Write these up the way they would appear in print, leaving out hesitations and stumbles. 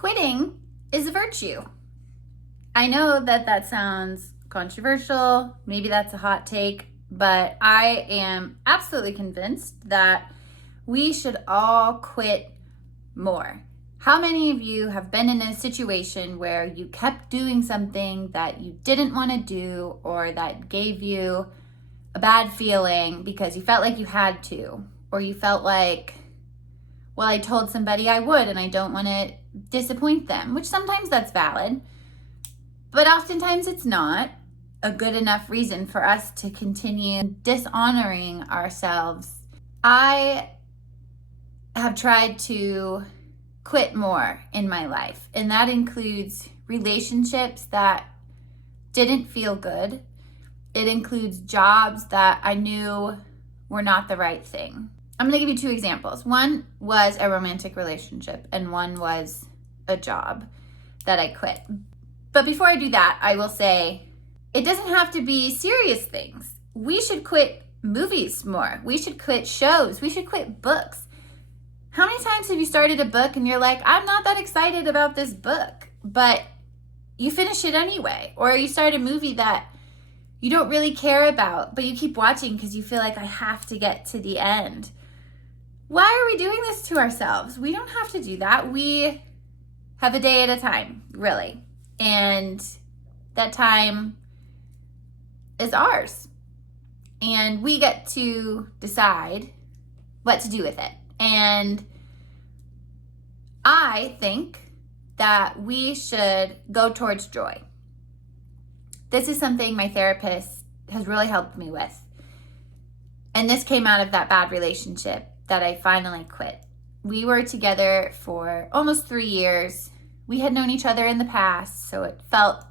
Quitting is a virtue. I know that sounds controversial. Maybe that's a hot take, but I am absolutely convinced that we should all quit more. How many of you have been in a situation where you kept doing something that you didn't want to do or that gave you a bad feeling because you felt like you had to, or you felt like, well, I told somebody I would and I don't want to disappoint them, which sometimes that's valid, but oftentimes it's not a good enough reason for us to continue dishonoring ourselves. I have tried to quit more in my life, and that includes relationships that didn't feel good. It includes jobs that I knew were not the right thing. I'm going to give you two examples. One was a romantic relationship and one was a job that I quit. But before I do that, I will say it doesn't have to be serious things. We should quit movies more. We should quit shows. We should quit books. How many times have you started a book and you're like, I'm not that excited about this book, but you finish it anyway? Or you start a movie that you don't really care about, but you keep watching because you feel like I have to get to the end. Why are we doing this to ourselves? We don't have to do that. We have a day at a time, really. And that time is ours. And we get to decide what to do with it. And I think that we should go towards joy. This is something my therapist has really helped me with. And this came out of that bad relationship that I finally quit. We were together for almost 3 years. We had known each other in the past, so it felt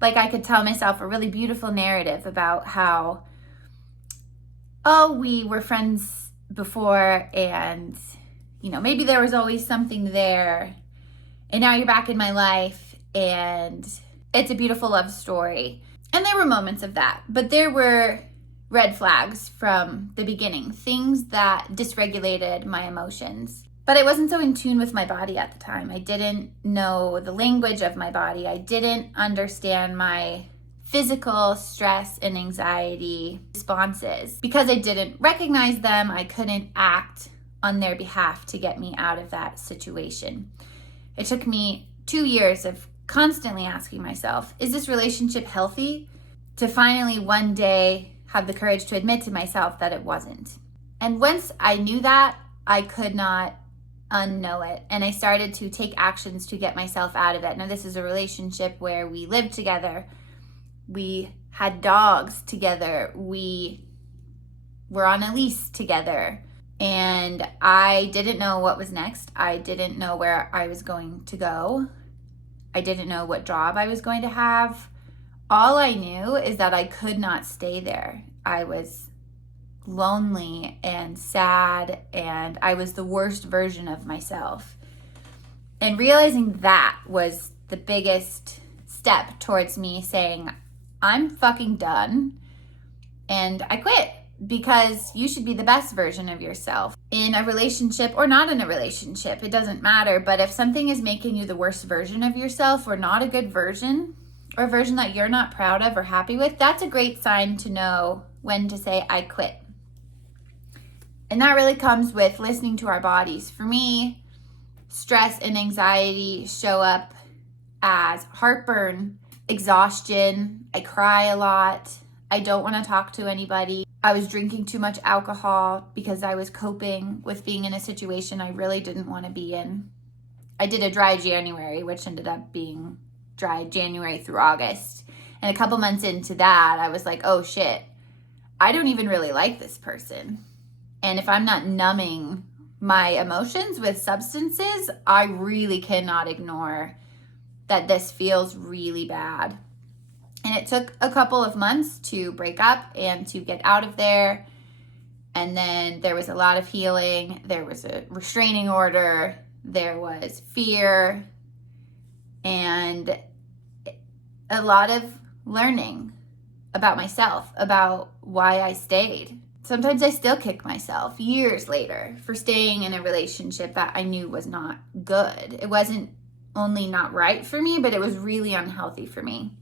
like I could tell myself a really beautiful narrative about how, we were friends before and, maybe there was always something there. And now you're back in my life and it's a beautiful love story. And there were moments of that, but there were red flags from the beginning, things that dysregulated my emotions. But I wasn't so in tune with my body at the time. I didn't know the language of my body. I didn't understand my physical stress and anxiety responses. Because I didn't recognize them, I couldn't act on their behalf to get me out of that situation. It took me 2 years of constantly asking myself, is this relationship healthy? To finally one day have the courage to admit to myself that it wasn't. And once I knew that, I could not unknow it. And I started to take actions to get myself out of it. Now, this is a relationship where we lived together. We had dogs together. We were on a lease together. And I didn't know what was next. I didn't know where I was going to go. I didn't know what job I was going to have. All I knew is that I could not stay there. I was lonely and sad, and I was the worst version of myself. And realizing that was the biggest step towards me saying, I'm fucking done, and I quit. Because you should be the best version of yourself in a relationship or not in a relationship. It doesn't matter. But if something is making you the worst version of yourself or not a good version, or a version that you're not proud of or happy with, that's a great sign to know when to say, I quit. And that really comes with listening to our bodies. For me, stress and anxiety show up as heartburn, exhaustion. I cry a lot. I don't want to talk to anybody. I was drinking too much alcohol because I was coping with being in a situation I really didn't want to be in. I did a dry January, which ended up being dry January through August. And a couple months into that, I was like, oh shit, I don't even really like this person. And if I'm not numbing my emotions with substances, I really cannot ignore that this feels really bad. And it took a couple of months to break up and to get out of there. And then there was a lot of healing. There was a restraining order. There was fear. And a lot of learning about myself, about why I stayed. Sometimes I still kick myself years later for staying in a relationship that I knew was not good. It wasn't only not right for me, but it was really unhealthy for me.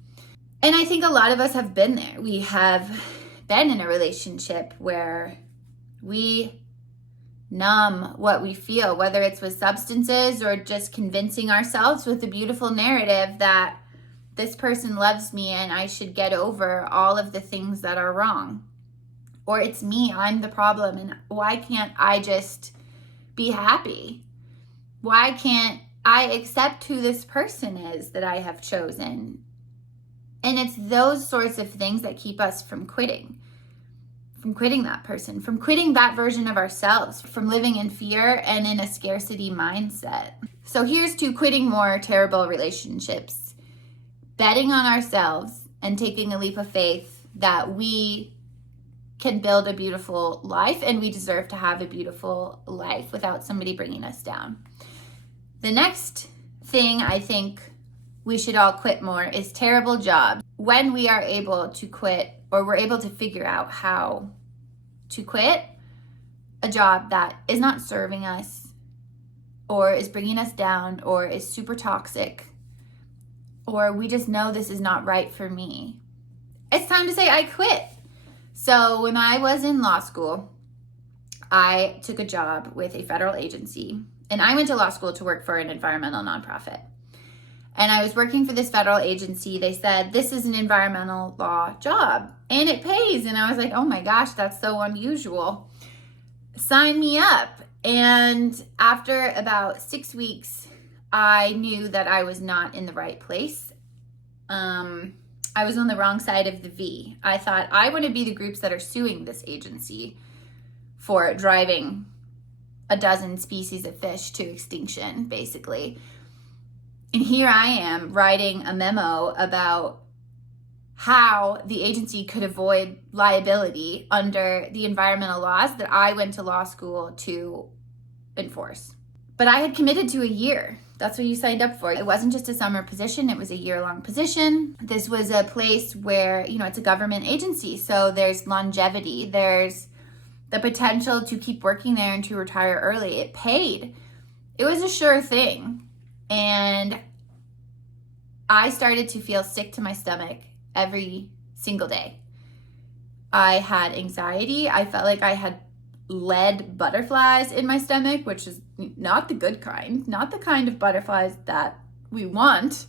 And I think a lot of us have been there. We have been in a relationship where we numb what we feel, whether it's with substances or just convincing ourselves with a beautiful narrative that this person loves me and I should get over all of the things that are wrong. Or it's me, I'm the problem, and why can't I just be happy? Why can't I accept who this person is that I have chosen? And it's those sorts of things that keep us from quitting that person, from quitting that version of ourselves, from living in fear and in a scarcity mindset. So here's to quitting more terrible relationships, betting on ourselves and taking a leap of faith that we can build a beautiful life and we deserve to have a beautiful life without somebody bringing us down. The next thing I think we should all quit more is terrible jobs. When we are able to quit, or we're able to figure out how to quit a job that is not serving us or is bringing us down or is super toxic, or we just know this is not right for me, it's time to say I quit. So when I was in law school, I took a job with a federal agency, and I went to law school to work for an environmental nonprofit. And I was working for this federal agency. They said, this is an environmental law job and it pays. And I was like, oh my gosh, that's so unusual. Sign me up. And after about 6 weeks, I knew that I was not in the right place. I was on the wrong side of the V. I thought I want to be the groups that are suing this agency for driving a dozen species of fish to extinction, basically. And here I am writing a memo about how the agency could avoid liability under the environmental laws that I went to law school to enforce. But I had committed to a year. That's what you signed up for. It wasn't just a summer position, it was a year-long position. This was a place where, it's a government agency, so there's longevity. There's the potential to keep working there and to retire early. It paid. It was a sure thing. And I started to feel sick to my stomach every single day. I had anxiety. I felt like I had lead butterflies in my stomach, which is not the good kind, not the kind of butterflies that we want.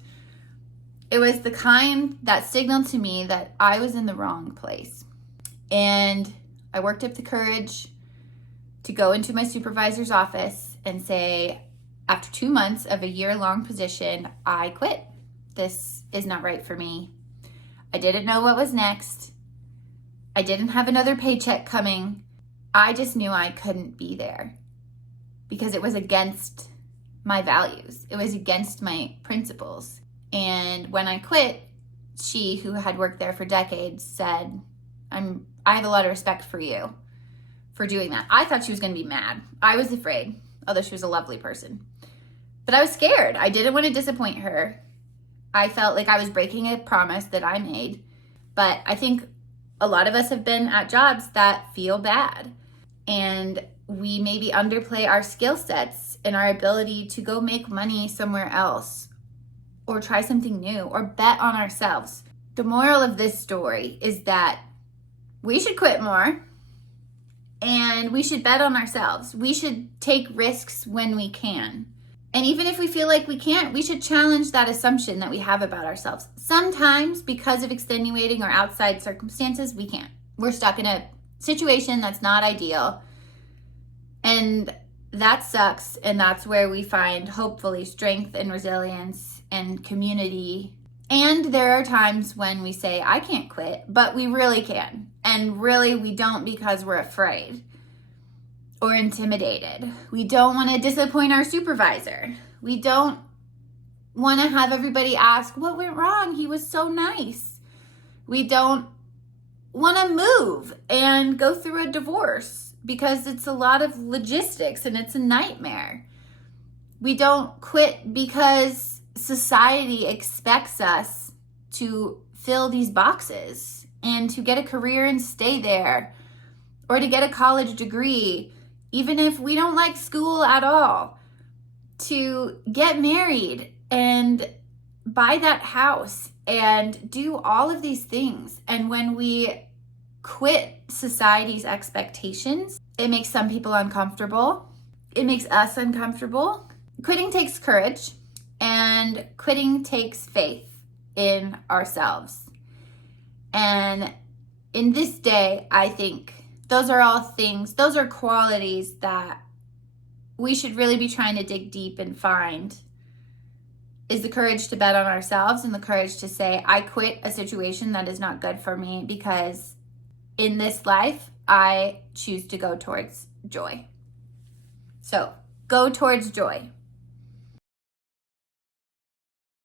It was the kind that signaled to me that I was in the wrong place. And I worked up the courage to go into my supervisor's office and say, after 2 months of a year-long position, I quit. This is not right for me. I didn't know what was next. I didn't have another paycheck coming. I just knew I couldn't be there because it was against my values. It was against my principles. And when I quit, she, who had worked there for decades, said, I have a lot of respect for you for doing that. I thought she was going to be mad. I was afraid, although she was a lovely person. But I was scared. I didn't want to disappoint her. I felt like I was breaking a promise that I made. But I think a lot of us have been at jobs that feel bad. And we maybe underplay our skill sets and our ability to go make money somewhere else or try something new or bet on ourselves. The moral of this story is that we should quit more and we should bet on ourselves. We should take risks when we can. And even if we feel like we can't, we should challenge that assumption that we have about ourselves. Sometimes, because of extenuating or outside circumstances, we can't. We're stuck in a situation that's not ideal. And that sucks. And that's where we find, hopefully, strength and resilience and community. And there are times when we say, I can't quit, but we really can. And really, we don't because we're afraid or intimidated. We don't want to disappoint our supervisor. We don't want to have everybody ask, what went wrong? He was so nice. We don't want to move and go through a divorce because it's a lot of logistics and it's a nightmare. We don't quit because society expects us to fill these boxes and to get a career and stay there, or to get a college degree, even if we don't like school at all, to get married and and buy that house and do all of these things. And when we quit society's expectations, it makes some people uncomfortable. It makes us uncomfortable. Quitting takes courage, and quitting takes faith in ourselves. And in this day, I think those are all things, those are qualities that we should really be trying to dig deep and find, is the courage to bet on ourselves and the courage to say, I quit a situation that is not good for me, because in this life, I choose to go towards joy. So go towards joy.